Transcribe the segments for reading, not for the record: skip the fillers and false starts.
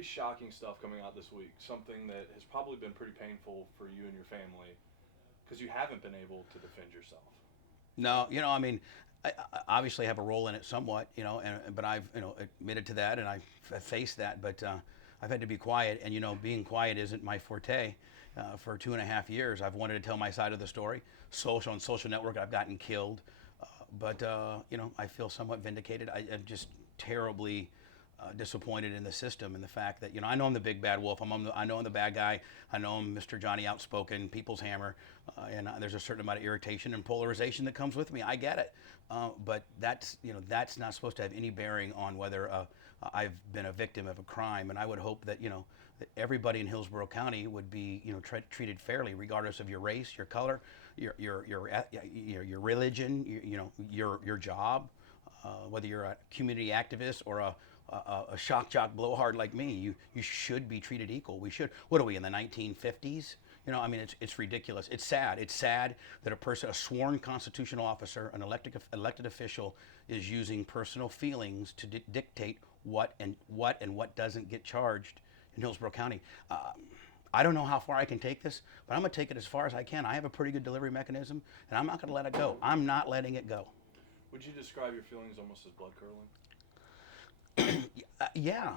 pretty shocking stuff coming out this week. Something that has probably been pretty painful for you and your family because you haven't been able to defend yourself. No, I mean, I obviously have a role in it somewhat, but I've, admitted to that and I've faced that, but I've had to be quiet, and, being quiet isn't my forte. For 2.5 years, I've wanted to tell my side of the story. On social network, I've gotten killed, but I feel somewhat vindicated. I'm just terribly disappointed in the system and the fact that I know I'm the big bad wolf. I know I'm the bad guy. I know I'm Mr. Johnny Outspoken, People's Hammer, and there's a certain amount of irritation and polarization that comes with me. I get it, but that's not supposed to have any bearing on whether I've been a victim of a crime. And I would hope that that everybody in Hillsborough County would be treated fairly, regardless of your race, your color, your religion, your job, whether you're a community activist or a shock jock blowhard like me. You should be treated equal. We should. What are we in the 1950s? I mean, it's ridiculous. It's sad. It's sad that a sworn constitutional officer, an elected official, is using personal feelings to dictate what doesn't get charged in Hillsborough County. I don't know how far I can take this, but I'm going to take it as far as I can. I have a pretty good delivery mechanism, and I'm not going to let it go. I'm not letting it go. Would you describe your feelings almost as blood curdling? Yeah,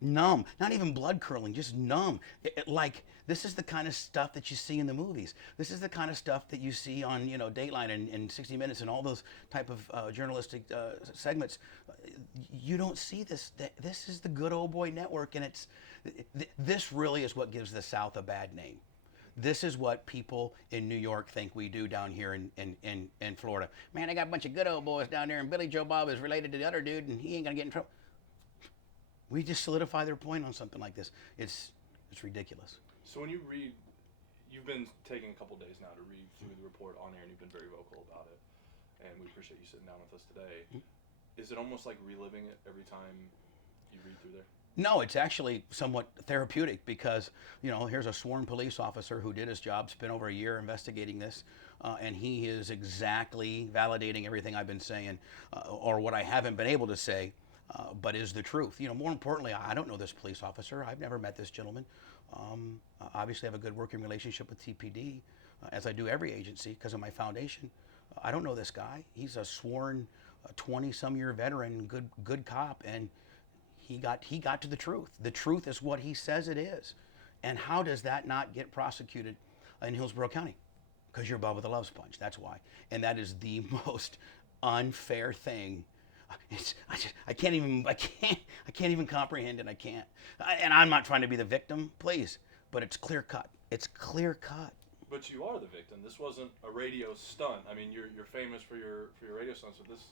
numb. Not even blood curling, just numb. Like, this is the kind of stuff that you see in the movies. This is the kind of stuff that you see on Dateline and 60 Minutes and all those type of journalistic segments. You don't see this. This is the good old boy network, and this really is what gives the South a bad name. This is what people in New York think we do down here in Florida. Man, they got a bunch of good old boys down there, and Billy Joe Bob is related to the other dude, and he ain't gonna get in trouble. We just solidify their point on something like this. It's ridiculous. So when you read, you've been taking a couple days now to read through the report on air, and you've been very vocal about it, and we appreciate you sitting down with us today. Mm-hmm. Is it almost like reliving it every time you read through there? No, it's actually somewhat therapeutic because, here's a sworn police officer who did his job, spent over a year investigating this, and he is exactly validating everything I've been saying, or what I haven't been able to say, but is the truth. More importantly, I don't know this police officer. I've never met this gentleman. Obviously, I have a good working relationship with TPD, as I do every agency because of my foundation. I don't know this guy. He's a sworn 20-some-year veteran, good cop, and he got to the truth. The truth is what he says it is. And how does that not get prosecuted in Hillsborough County? Because you're Bubba the Love Sponge. That's why. And that is the most unfair thing. I can't even comprehend it. I can't. And I'm not trying to be the victim, please. But it's clear cut. It's clear cut. But you are the victim. This wasn't a radio stunt. I mean, you're famous for your radio stunts, but this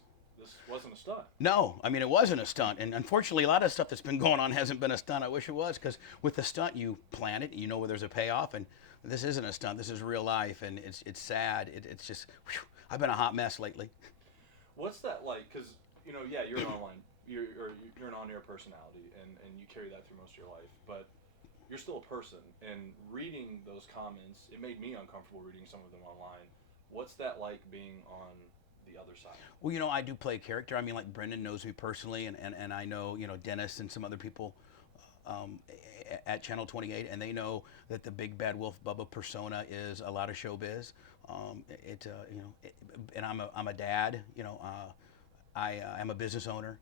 wasn't a stunt. No, I mean, it wasn't a stunt. And unfortunately, a lot of stuff that's been going on hasn't been a stunt. I wish it was, because with the stunt, you plan it, you know where there's a payoff. And this isn't a stunt. This is real life. And it's sad. It's just, whew, I've been a hot mess lately. What's that like? Because, yeah, you're an online, you're an on-air personality, and you carry that through most of your life. But you're still a person. And reading those comments, it made me uncomfortable reading some of them online. What's that like being on the other side? Well, I do play a character. I mean, like, Brendan knows me personally, and I know, Dennis and some other people at Channel 28, and they know that the big bad wolf Bubba persona is a lot of showbiz. And I'm a dad. I'm a business owner,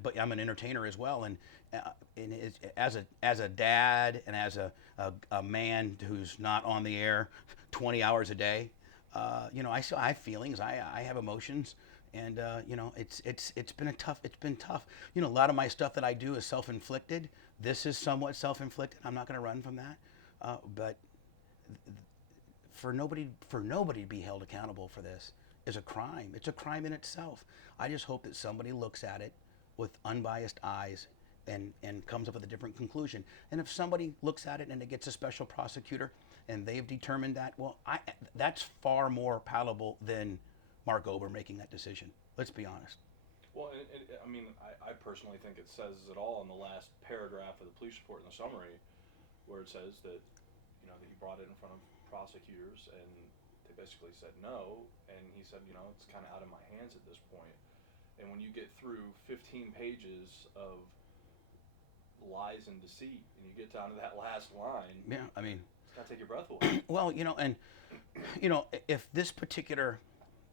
but I'm an entertainer as well. And as a dad and as a man who's not on the air 20 hours a day. I have feelings. I have emotions, and it's been tough. A lot of my stuff that I do is self-inflicted. This is somewhat self-inflicted. I'm not going to run from that. But for nobody to be held accountable for this is a crime. It's a crime in itself. I just hope that somebody looks at it with unbiased eyes and comes up with a different conclusion. And if somebody looks at it and it gets a special prosecutor and they've determined that, well, that's far more palatable than Mark Ober making that decision. Let's be honest. Well, I personally think it says it all in the last paragraph of the police report in the summary, where it says that, that he brought it in front of prosecutors and they basically said no, and he said, it's kind of out of my hands at this point. And when you get through 15 pages of lies and deceit, and you get down to that last line. Yeah, I mean, it's gotta take your breath away. well, and if this particular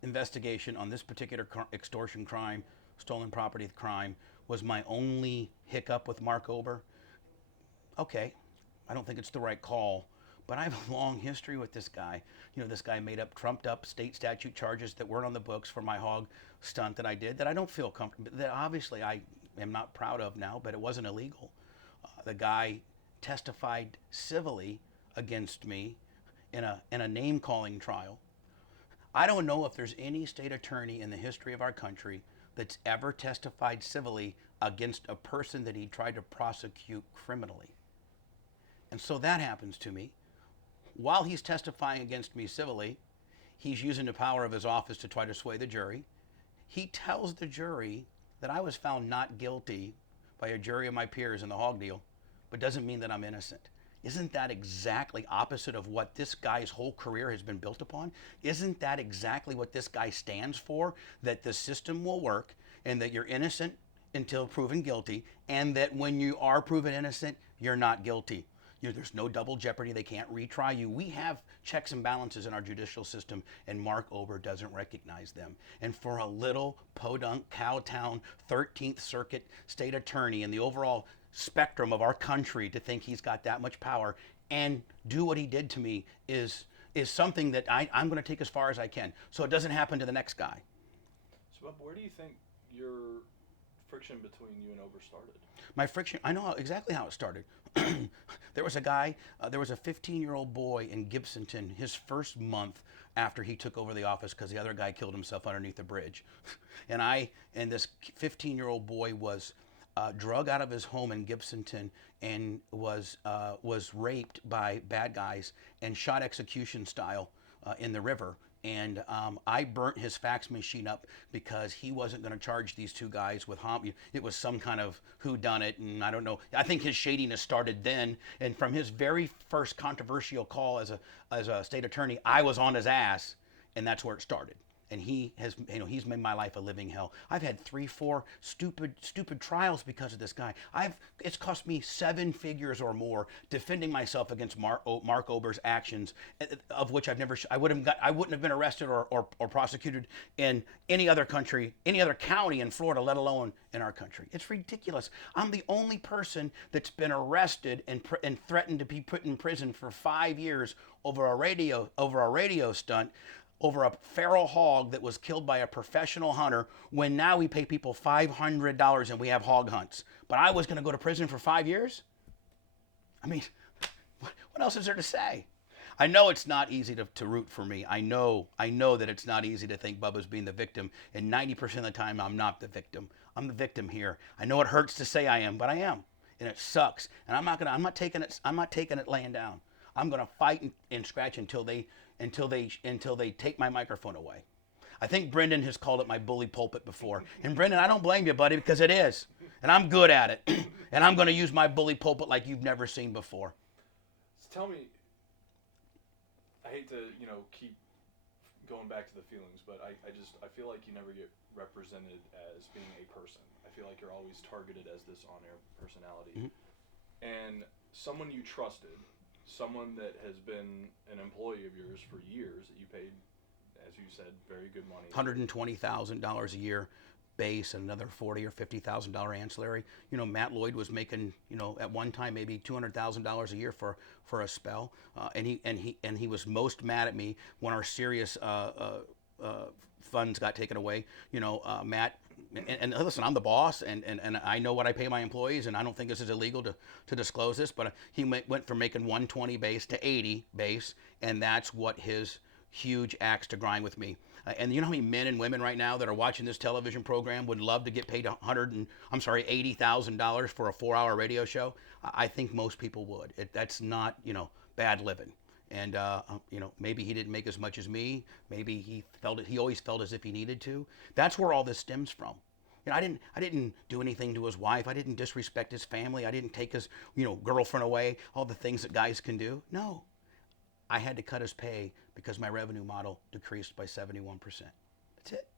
investigation on this particular extortion crime, stolen property crime, was my only hiccup with Mark Ober, okay, I don't think it's the right call. But I have a long history with this guy. This guy made up trumped up state statute charges that weren't on the books for my hog stunt that I did that I don't feel comfortable, that obviously I am not proud of now, but it wasn't illegal. The guy testified civilly against me in a name calling trial. I don't know if there's any state attorney in the history of our country that's ever testified civilly against a person that he tried to prosecute criminally. And so that happens to me. While he's testifying against me civilly, he's using the power of his office to try to sway the jury. He tells the jury that I was found not guilty by a jury of my peers in the hog deal, but doesn't mean that I'm innocent. Isn't that exactly opposite of what this guy's whole career has been built upon? Isn't that exactly what this guy stands for? That the system will work and that you're innocent until proven guilty, and that when you are proven innocent, you're not guilty. There's no double jeopardy. They can't retry you. We have checks and balances in our judicial system, and Mark Ober doesn't recognize them. And for a little podunk, cowtown, 13th Circuit state attorney in the overall spectrum of our country to think he's got that much power and do what he did to me is something that I'm going to take as far as I can, so it doesn't happen to the next guy. So, Bob, where do you think your friction between you and Ober started? My friction, I know exactly how it started. There was a guy, there was a 15-year-old boy in Gibsonton, his first month after he took over the office because the other guy killed himself underneath a bridge. And this 15-year-old boy was drug out of his home in Gibsonton and was raped by bad guys and shot execution style in the river. And I burnt his fax machine up because he wasn't going to charge these two guys with it was some kind of whodunit, and I don't know. I think his shadiness started then. And from his very first controversial call as a state attorney, I was on his ass, and that's where it started. And he's made my life a living hell. I've had 3-4 stupid trials because of this guy. It's cost me 7 figures or more defending myself against Mark Ober's actions, of which I wouldn't have been arrested or prosecuted in any other country, any other county in Florida, let alone in our country. It's ridiculous. I'm the only person that's been arrested and threatened to be put in prison for 5 years over a radio stunt, over a feral hog that was killed by a professional hunter, when now we pay people $500 and we have hog hunts. But I was going to go to prison for 5 years? I mean, what else is there to say? I know it's not easy to root for me. I know that it's not easy to think Bubba's being the victim, and 90% of the time I'm not the victim. I'm the victim here. I know it hurts to say I am, but I am, and it sucks. And I'm not taking it laying down. I'm going to fight and scratch until they take my microphone away. I think Brendan has called it my bully pulpit before. And Brendan, I don't blame you, buddy, because it is. And I'm good at it. And I'm going to use my bully pulpit like you've never seen before. So tell me, I hate to, keep going back to the feelings, but I feel like you never get represented as being a person. I feel like you're always targeted as this on-air personality. Mm-hmm. And someone you trusted, someone that has been an employee of yours for years, that you paid, as you said, very good money. $120,000 a year base and another $40,000 or $50,000 ancillary. Matt Lloyd was making, at one time maybe $200,000 a year for a spell, and he was most mad at me when our Sirius funds got taken away. Matt. And listen, I'm the boss, and I know what I pay my employees, and I don't think this is illegal to disclose this, but he went from making 120 base to 80 base, and that's what his huge axe to grind with me. And you know how many men and women right now that are watching this television program would love to get paid $80,000 for a 4-hour radio show? I think most people would. That's not, bad living. And maybe he didn't make as much as me. Maybe he always felt as if he needed to. That's where all this stems from. I didn't do anything to his wife. I didn't disrespect his family. I didn't take his girlfriend away. All the things that guys can do. No, I had to cut his pay because my revenue model decreased by 71%. That's it.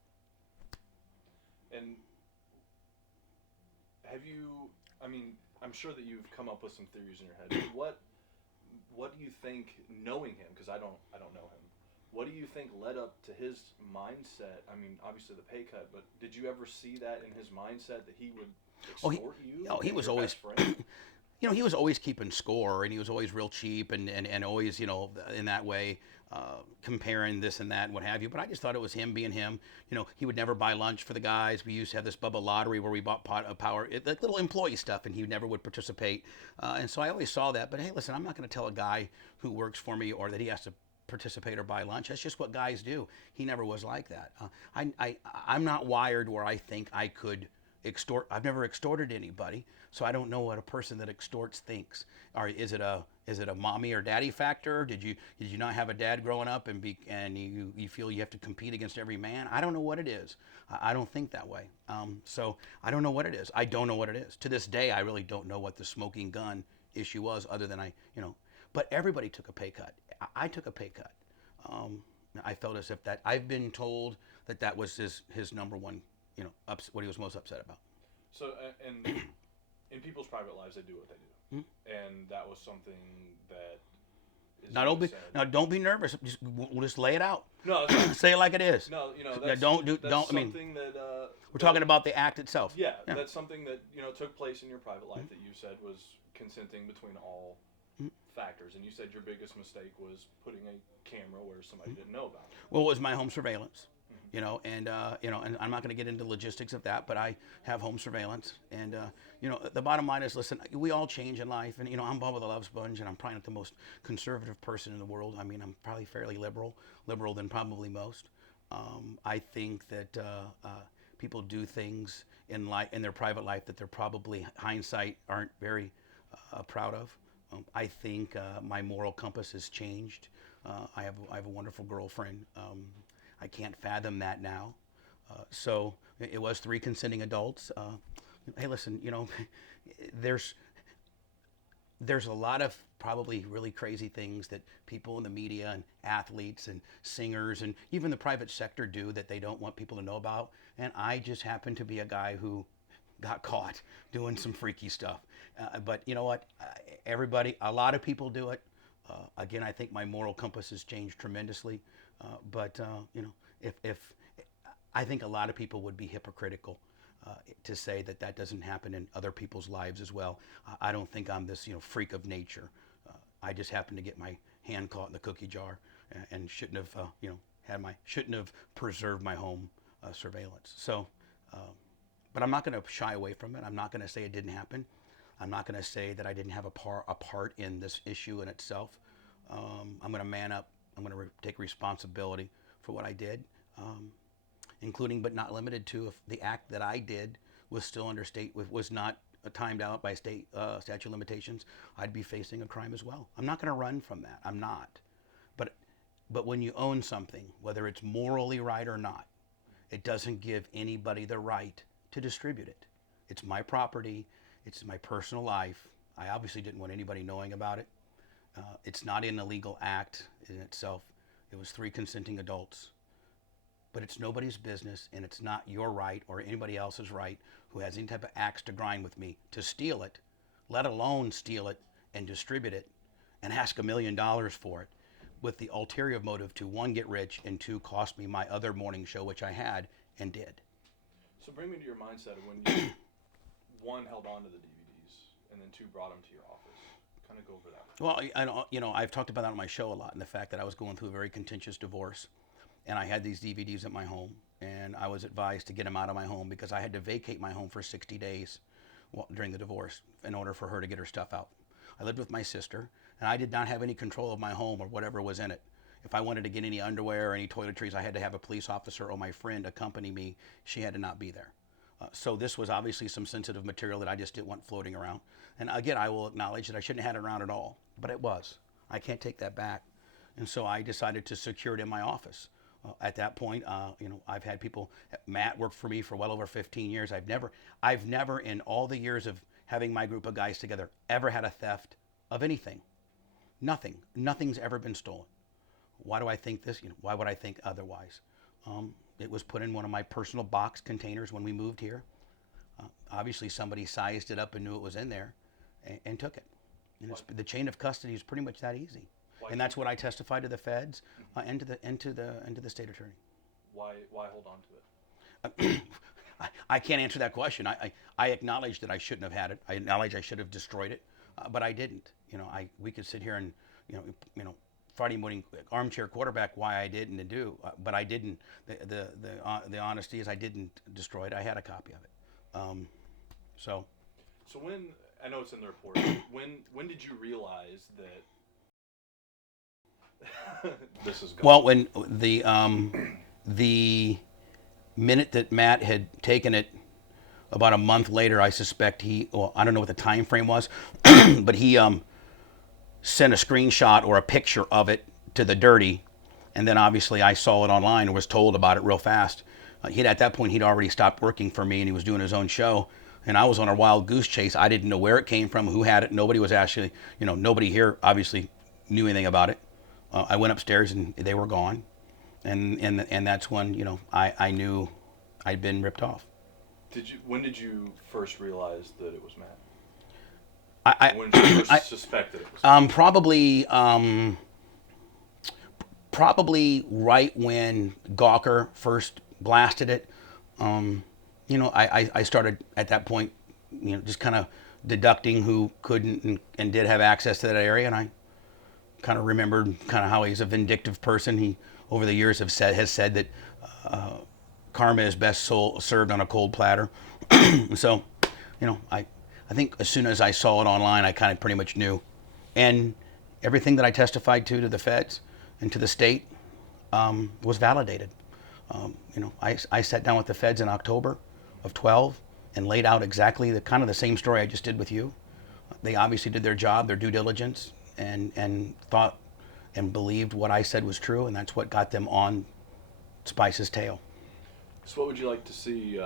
And have you? I mean, I'm sure that you've come up with some theories in your head. What do you think, knowing him? Because I don't know him. What do you think led up to his mindset? I mean, obviously the pay cut, but did you ever see that in his mindset that he would extort you? Oh, he and was your always, best friend? he was always keeping score, and he was always real cheap, and always, in that way, comparing this and that and what have you. But I just thought it was him being him. He would never buy lunch for the guys. We used to have this Bubba lottery where we bought like little employee stuff, and he never would participate. And so I always saw that. But hey, listen, I'm not going to tell a guy who works for me or that he has to participate or buy lunch. That's just what guys do. He never was like that. I'm not wired where I think I could extort. I've never extorted anybody, so I don't know what a person that extorts thinks. Or is it a mommy or daddy factor? Did you not have a dad growing up and you feel you have to compete against every man? I don't know what it is. I don't think that way. So I don't know what it is. I don't know what it is. To this day, I really don't know what the smoking gun issue was, other than But everybody took a pay cut. I took a pay cut. I felt as if that I've been told that was his number one, what he was most upset about. So, and in people's private lives, they do what they do, and that was something that. Don't be nervous. We'll just lay it out. No, say it like it is. No, that's something that we're talking about the act itself. Yeah, that's something that took place in your private life that you said was consenting between all factors, and you said your biggest mistake was putting a camera where somebody didn't know about it. Well, it was my home surveillance. And I'm not going to get into logistics of that, but I have home surveillance. And, the bottom line is, listen, we all change in life. And, I'm Bubba the Love Sponge, and I'm probably not the most conservative person in the world. I mean, I'm probably fairly liberal than probably most. I think that people do things in their private life that they're probably, hindsight, aren't very proud of. I think my moral compass has changed. I have a wonderful girlfriend. I can't fathom that now. So it was 3 consenting adults. Hey, listen, there's a lot of probably really crazy things that people in the media and athletes and singers and even the private sector do that they don't want people to know about. And I just happen to be a guy who got caught doing some freaky stuff. But you know what? A lot of people do it. Again, I think my moral compass has changed tremendously. But if I think a lot of people would be hypocritical to say that doesn't happen in other people's lives as well. I don't think I'm this freak of nature. I just happen to get my hand caught in the cookie jar and shouldn't have shouldn't have preserved my home surveillance. So, but I'm not going to shy away from it. I'm not going to say it didn't happen. I'm not going to say that I didn't have a part in this issue in itself. I'm going to man up. I'm going to take responsibility for what I did, including but not limited to if the act that I did was still under was not timed out by state statute of limitations, I'd be facing a crime as well. I'm not going to run from that. I'm not. But when you own something, whether it's morally right or not, it doesn't give anybody the right to distribute it. It's my property. It's my personal life. I obviously didn't want anybody knowing about it. It's not an illegal act in itself. It was 3 consenting adults. But it's nobody's business, and it's not your right or anybody else's right who has any type of axe to grind with me to steal it, let alone steal it and distribute it and ask $1 million for it with the ulterior motive to, 1, get rich, and 2, cost me my other morning show, which I had and did. So bring me to your mindset of when you, 1, held on to the DVDs, and then 2, brought them to your office. Kind of go over that. Well, I've talked about that on my show a lot, and the fact that I was going through a very contentious divorce, and I had these DVDs at my home, and I was advised to get them out of my home because I had to vacate my home for 60 days during the divorce in order for her to get her stuff out. I lived with my sister, and I did not have any control of my home or whatever was in it. If I wanted to get any underwear or any toiletries, I had to have a police officer or my friend accompany me. She had to not be there. So this was obviously some sensitive material that I just didn't want floating around. And again, I will acknowledge that I shouldn't have had it around at all, but it was. I can't take that back. And so I decided to secure it in my office. At that point, I've had people. Matt worked for me for well over 15 years. I've never in all the years of having my group of guys together ever had a theft of anything. Nothing. Nothing's ever been stolen. Why do I think this? Why would I think otherwise? It was put in one of my personal box containers when we moved here. obviously somebody sized it up and knew it was in there, and took it. And the chain of custody is pretty much that easy, and that's what I testified to the feds and to the state attorney. Why hold on to it? I can't answer that question. I acknowledge that I shouldn't have had it. I acknowledge I should have destroyed it, but I didn't. We could sit here and Friday morning armchair quarterback why I didn't do, but I didn't. The honesty is I didn't destroy it. I had a copy of it. So when, I know it's in the report, when did you realize that this is gone? Well, when the minute that Matt had taken it, about a month later, I suspect I don't know what the time frame was, but he sent a screenshot or a picture of it to the Dirty, and then obviously I saw it online and was told about it real fast. At that point he'd already stopped working for me and he was doing his own show, and I was on a wild goose chase. I didn't know where it came from, who had it. Nobody was actually, nobody here obviously knew anything about it. I went upstairs and they were gone, and that's when I knew I'd been ripped off. When did you first realize that it was Matt? When you first suspected it was Matt? Probably right when Gawker first blasted it. I started at that point, just kind of deducting who couldn't and did have access to that area, and I kind of remembered how he's a vindictive person. He, over the years, has said that karma is best served on a cold platter. So, I think as soon as I saw it online, I kind of pretty much knew, and everything that I testified to the feds and to the state was validated. I sat down with the feds in October of 12 and laid out exactly the same story I just did with you. They obviously did their job, their due diligence, and thought and believed what I said was true, and that's what got them on Spice's tail. So what would you like to see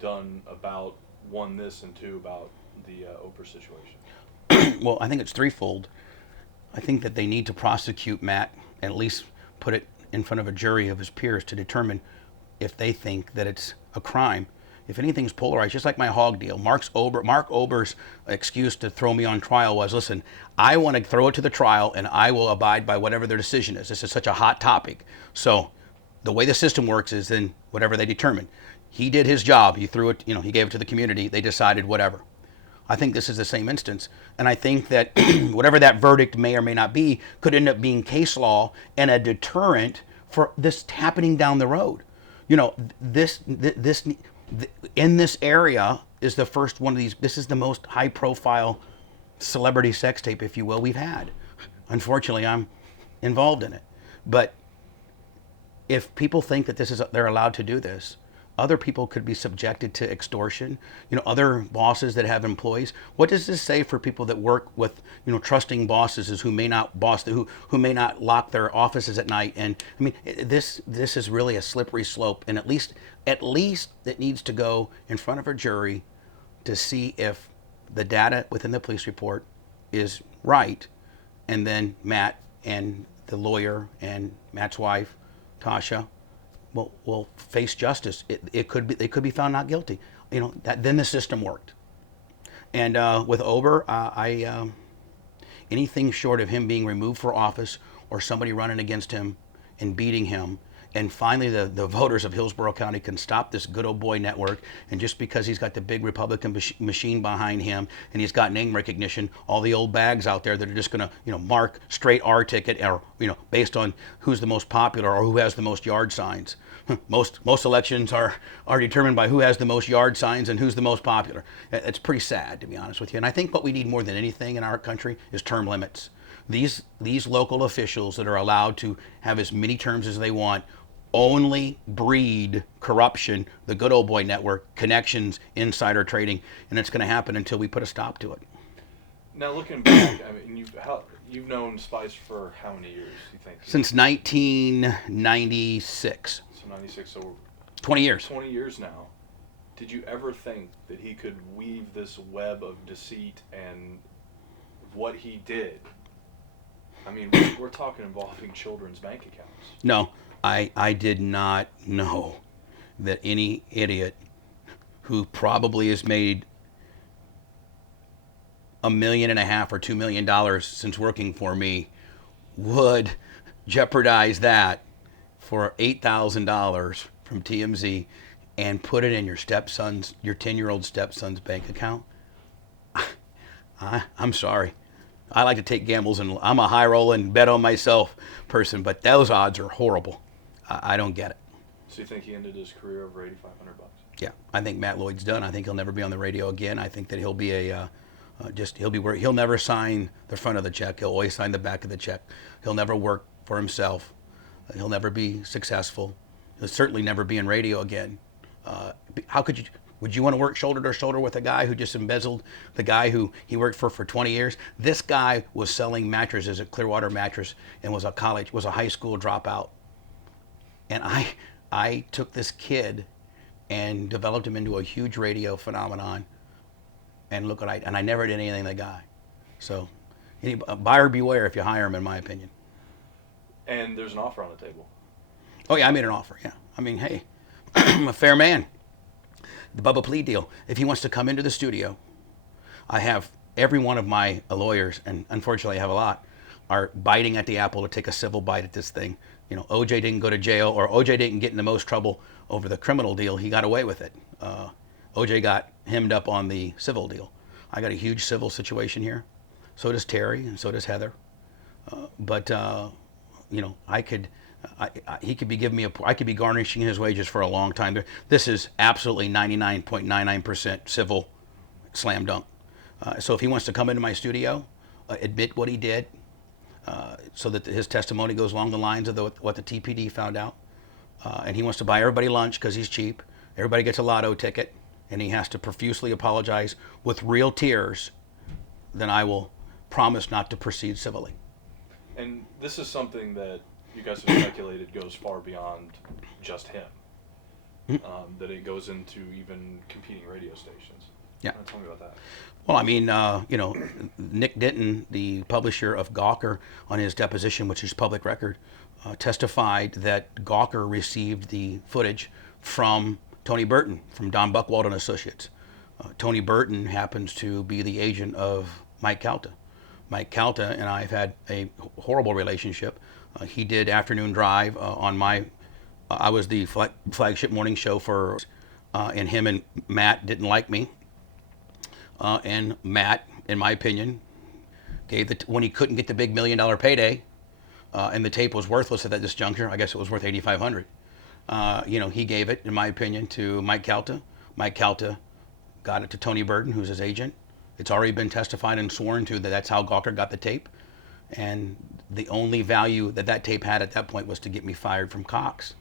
done about, one, this, and two, about the Oprah situation? Well, I think it's threefold. I think that they need to prosecute Matt and at least put it in front of a jury of his peers to determine if they think that it's a crime. If anything's polarized, just like my hog deal, Mark Ober's excuse to throw me on trial was, listen, I want to throw it to the trial and I will abide by whatever their decision is. This is such a hot topic. So the way the system works is then whatever they determine. He did his job. He threw it, he gave it to the community. They decided whatever. I think this is the same instance. And I think that whatever that verdict may or may not be could end up being case law and a deterrent for this happening down the road. This in this area is the first one of these. This is the most high profile celebrity sex tape, if you will, we've had. Unfortunately, I'm involved in it. But if people think that they're allowed to do this, other people could be subjected to extortion. Other bosses that have employees. What does this say for people that work with, trusting bosses who may not who may not lock their offices at night? And I mean, this is really a slippery slope. And at least it needs to go in front of a jury to see if the data within the police report is right, and then Matt and the lawyer and Matt's wife, Tasha, will face justice. They could be found not guilty. Then the system worked. And with Ober, anything short of him being removed for office or somebody running against him and beating him, and finally the voters of Hillsborough County can stop this good old boy network, and just because he's got the big Republican machine behind him and he's got name recognition, all the old bags out there that are just going to mark straight R ticket, or based on who's the most popular or who has the most yard signs. Most elections are determined by who has the most yard signs and who's the most popular. It's pretty sad, to be honest with you. And I think what we need more than anything in our country is term limits. These local officials that are allowed to have as many terms as they want only breed corruption, the good old boy network, connections, insider trading, and it's going to happen until we put a stop to it. Now, looking back, I mean, you've known Spice for how many years, you think? Since 1996. So 96, so 20 years. 20 years now. Did you ever think that he could weave this web of deceit and what he did? I mean, we're talking involving children's bank accounts. No. I did not know that any idiot who probably has made $1.5 million or $2 million since working for me would jeopardize that for $8,000 from TMZ and put it in your 10-year-old stepson's bank account? I'm sorry. I like to take gambles, and I'm a high roll and bet on myself person, but those odds are horrible. I don't get it. So you think he ended his career over $8,500? Yeah, I think Matt Lloyd's done. I think he'll never be on the radio again. I think that he'll be he'll never sign the front of the check. He'll always sign the back of the check. He'll never work for himself. He'll never be successful. He'll certainly never be in radio again. Would you want to work shoulder to shoulder with a guy who just embezzled the guy who he worked for 20 years? This guy was selling mattresses at Clearwater Mattress and was a high school dropout. And I took this kid and developed him into a huge radio phenomenon. And look what I never did anything to the guy. So, buyer beware if you hire him, in my opinion. And there's an offer on the table. Oh yeah, I made an offer. Yeah, I mean, hey, I'm a fair man. The Bubba plea deal. If he wants to come into the studio, I have every one of my lawyers, and unfortunately I have a lot, are biting at the apple to take a civil bite at this thing. OJ didn't go to jail, or OJ didn't get in the most trouble over the criminal deal. He got away with it. OJ got hemmed up on the civil deal. I got a huge civil situation here. So does Terry, and so does Heather. He could be giving me I could be garnishing his wages for a long time. This is absolutely 99.99% civil, slam dunk. So if he wants to come into my studio, admit what he did, so that his testimony goes along the lines of what the TPD found out, and he wants to buy everybody lunch because he's cheap. Everybody gets a lotto ticket, and he has to profusely apologize with real tears, then I will promise not to proceed civilly. And this is something that you guys have speculated goes far beyond just him. That it goes into even competing radio stations. Yeah. Tell me about that. Well, I mean, Nick Denton, the publisher of Gawker, on his deposition, which is public record, testified that Gawker received the footage from Tony Burton, from Don Buchwald and Associates. Tony Burton happens to be the agent of Mike Calta. Mike Calta and I have had a horrible relationship. He did Afternoon Drive on I was the flagship morning show for, and him and Matt didn't like me. And Matt, in my opinion, when he couldn't get the big $1 million payday, and the tape was worthless at this juncture, I guess it was worth $8,500. He gave it, in my opinion, to Mike Calta. Mike Calta got it to Tony Burton, who's his agent. It's already been testified and sworn to that that's how Gawker got the tape. And the only value that tape had at that point was to get me fired from Cox.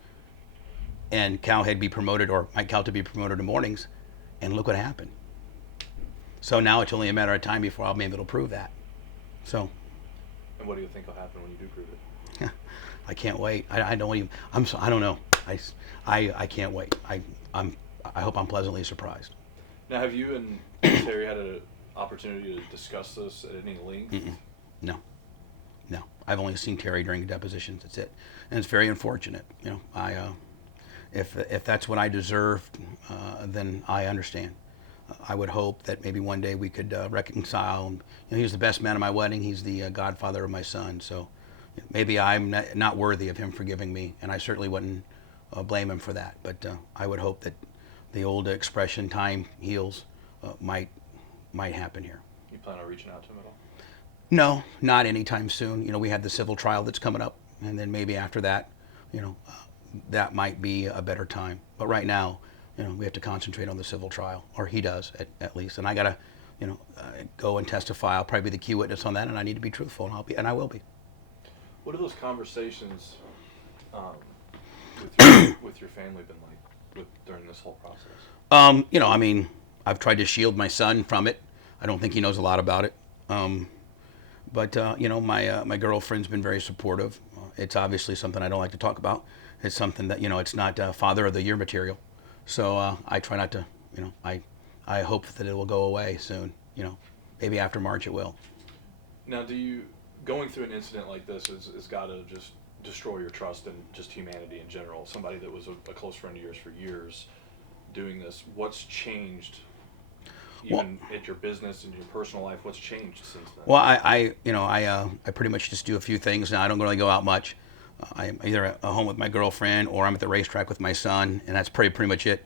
And Cowhead be promoted, or Mike Calta be promoted to mornings. And look what happened. So now it's only a matter of time before I'll be able to prove that. So. And what do you think will happen when you do prove it? I can't wait. I don't even. I don't know. I can't wait. I hope I'm pleasantly surprised. Now, have you and Terry had an opportunity to discuss this at any length? No. I've only seen Terry during depositions. That's it, and it's very unfortunate. If that's what I deserved, then I understand. I would hope that maybe one day we could reconcile. He was the best man at my wedding. He's the godfather of my son. So maybe I'm not worthy of him forgiving me, and I certainly wouldn't blame him for that. But I would hope that the old expression "time heals" might happen here. You plan on reaching out to him at all? No, not anytime soon. We had the civil trial that's coming up, and then maybe after that, that might be a better time. But right now, we have to concentrate on the civil trial, or he does at least. And I gotta, go and testify. I'll probably be the key witness on that, and I need to be truthful, and I will be. What have those conversations with your family been like during this whole process? I've tried to shield my son from it. I don't think he knows a lot about it. But my girlfriend's been very supportive. It's obviously something I don't like to talk about. It's something that, it's not Father of the Year material. So I try not to, I hope that it will go away soon. Maybe after March it will. Now, going through an incident like this has got to just destroy your trust in just humanity in general. Somebody that was a close friend of yours for years doing this, what's changed? Even at your business and your personal life, what's changed since then? Well, I pretty much just do a few things now. I don't really go out much. I'm either at home with my girlfriend or I'm at the racetrack with my son, and that's pretty much it.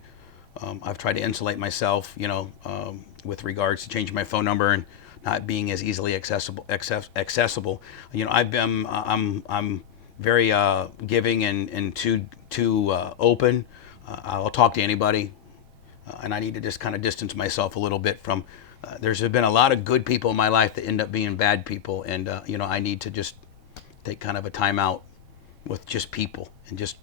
I've tried to insulate myself, with regards to changing my phone number and not being as easily accessible. I'm very giving and too open. I'll talk to anybody, and I need to just kind of distance myself a little bit from. There's been a lot of good people in my life that end up being bad people, and I need to just take kind of a time out with just people and just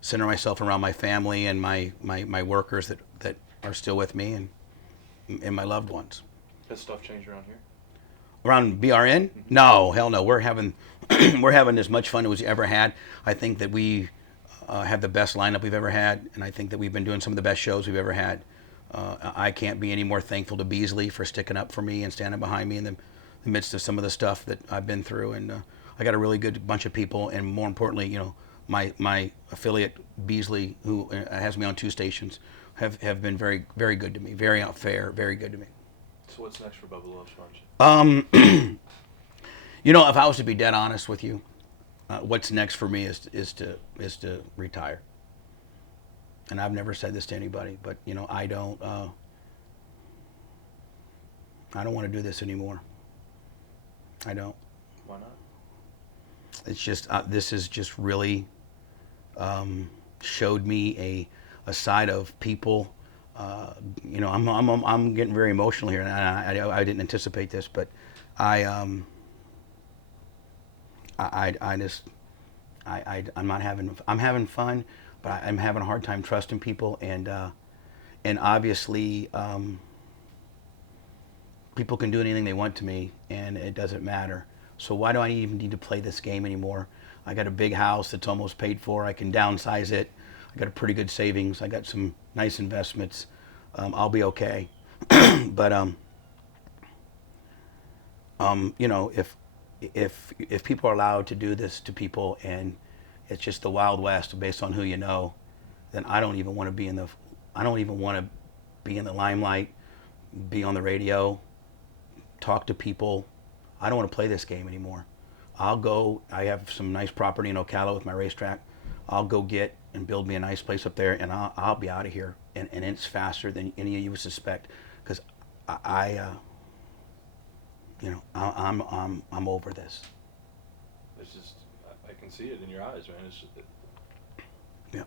center myself around my family and my workers that are still with me and my loved ones. Has stuff changed around here? Around BRN? No, hell no. We're having we're having as much fun as we ever had. I think that we have the best lineup we've ever had, and I think that we've been doing some of the best shows we've ever had. I can't be any more thankful to Beasley for sticking up for me and standing behind me in the midst of some of the stuff that I've been through. And I got a really good bunch of people, and more importantly, my affiliate Beasley, who has me on 2 stations, have been very, very good to me, very fair, very good to me. So what's next for Bubba The Love Sponge? If I was to be dead honest with you, what's next for me is to retire. And I've never said this to anybody, but I don't want to do this anymore. I don't. Why not? It's just this has just really showed me a side of people. I'm getting very emotional here, and I didn't anticipate this, but I'm not having. I'm having fun, but I'm having a hard time trusting people, and obviously people can do anything they want to me, and it doesn't matter. So why do I even need to play this game anymore? I got a big house that's almost paid for. I can downsize it. I got a pretty good savings. I got some nice investments. I'll be okay. But if people are allowed to do this to people and it's just the Wild West based on who you know, then I don't even want to be in the limelight, be on the radio, talk to people. I don't want to play this game anymore. I'll go. I have some nice property in Ocala with my racetrack. I'll go get and build me a nice place up there, and I'll be out of here. And it's faster than any of you would suspect, because I'm over this. It's just I can see it in your eyes, man. It's just, yeah.